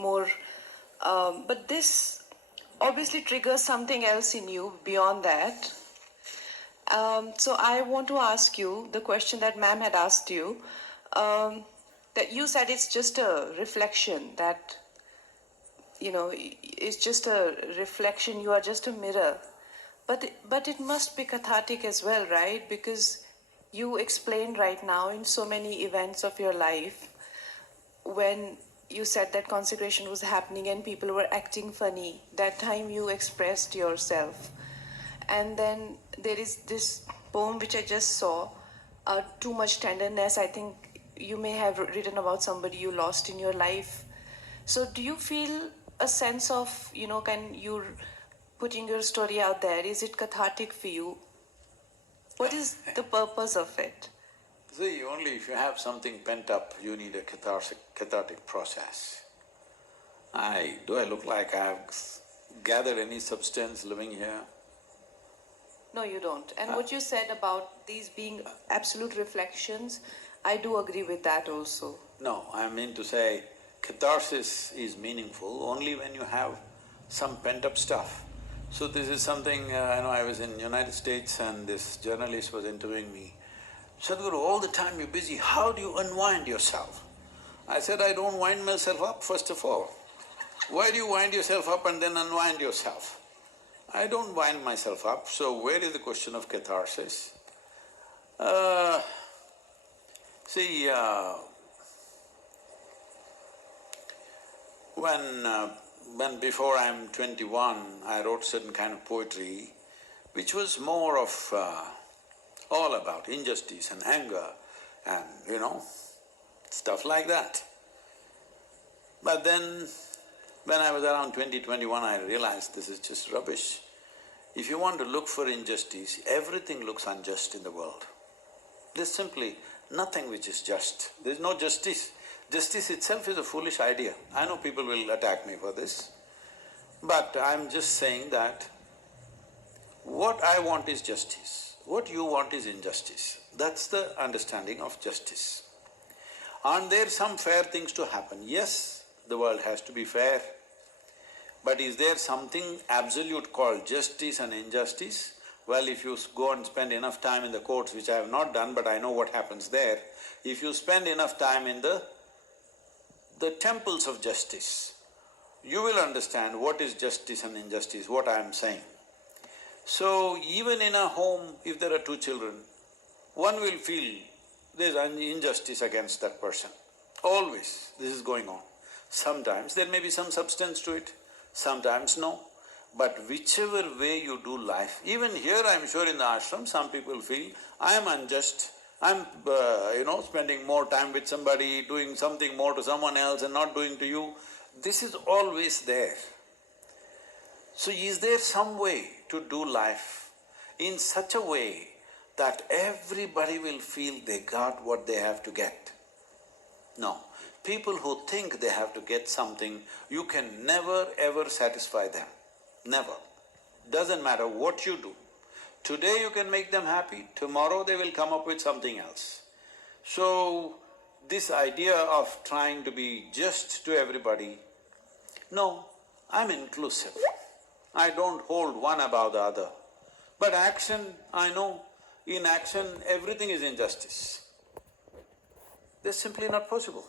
more, but this obviously triggers something else in you beyond that. So I want to ask you the question that ma'am had asked you, that you said it's just a reflection, that, it's just a reflection, you are just a mirror. But it must be cathartic as well, right? Because you explained right now in so many events of your life, when you said that consecration was happening and people were acting funny, that time you expressed yourself. And then there is this poem which I just saw, Too Much Tenderness. I think you may have written about somebody you lost in your life. So do you feel a sense of, can you putting your story out there, is it cathartic for you? What is the purpose of it? See, only if you have something pent up, you need a cathartic process. Do I look like I have gathered any substance living here? No, you don't. And what you said about these being absolute reflections, I do agree with that also. No, I mean to say, catharsis is meaningful only when you have some pent-up stuff. So this is something, I was in United States and this journalist was interviewing me. Sadhguru, all the time you're busy, how do you unwind yourself? I said, I don't wind myself up, first of all. Why do you wind yourself up and then unwind yourself? I don't wind myself up, so where is the question of catharsis? When before I'm 21, I wrote certain kind of poetry which was more of all about injustice and anger and, stuff like that. But then, when I was around 20, 21, I realized this is just rubbish. If you want to look for injustice, everything looks unjust in the world. There's simply nothing which is just. There's no justice. Justice itself is a foolish idea. I know people will attack me for this, but I'm just saying that what I want is justice, what you want is injustice. That's the understanding of justice. Aren't there some fair things to happen? Yes, the world has to be fair. But is there something absolute called justice and injustice? Well, if you go and spend enough time in the courts, which I have not done, but I know what happens there, if you spend enough time in the temples of justice, you will understand what is justice and injustice, what I am saying. So, even in a home, if there are two children, one will feel there's an injustice against that person. Always this is going on. Sometimes there may be some substance to it, sometimes no. But whichever way you do life, even here I'm sure in the ashram, some people feel, I am unjust, I'm spending more time with somebody, doing something more to someone else and not doing to you. This is always there. So is there some way to do life in such a way that everybody will feel they got what they have to get? No. People who think they have to get something, you can never ever satisfy them. Never. Doesn't matter what you do. Today you can make them happy, tomorrow they will come up with something else. So, this idea of trying to be just to everybody, no, I'm inclusive. I don't hold one above the other. But action, I know, in action everything is injustice. That's simply not possible.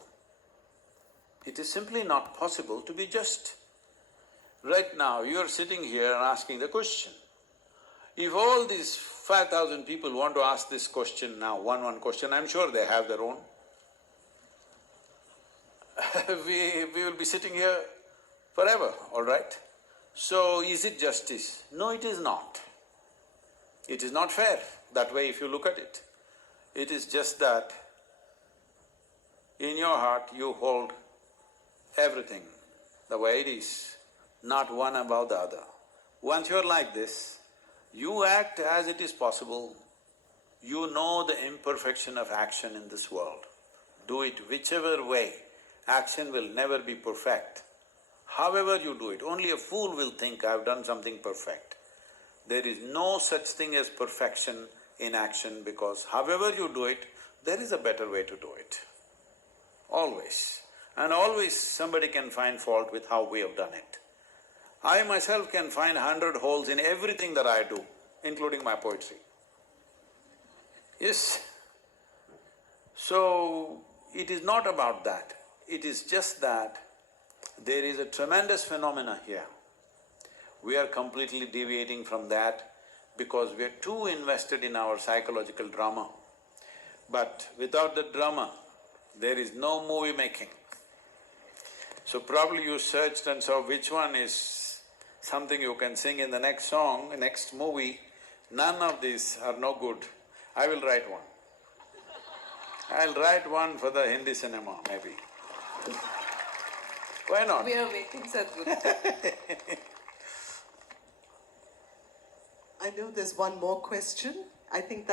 It is simply not possible to be just. Right now, you're sitting here and asking the question. If all these 5,000 people want to ask this question now, one question, I'm sure they have their own. we will be sitting here forever, all right? So, is it justice? No, it is not. It is not fair that way if you look at it. It is just that in your heart you hold everything the way it is, not one above the other. Once you're like this, you act as it is possible. You know the imperfection of action in this world. Do it whichever way, action will never be perfect. However you do it, only a fool will think, I've done something perfect. There is no such thing as perfection in action, because however you do it, there is a better way to do it. Always. And always somebody can find fault with how we have done it. I myself can find 100 holes in everything that I do, including my poetry. Yes. So, it is not about that. It is just that there is a tremendous phenomena here. We are completely deviating from that because we are too invested in our psychological drama. But without the drama, there is no movie making. So probably you searched and saw which one is something you can sing in the next song, next movie. None of these are no good. I will write one. I'll write one for the Hindi cinema, maybe. Why not? We are waiting, Sadhguru. I know there's one more question. I think that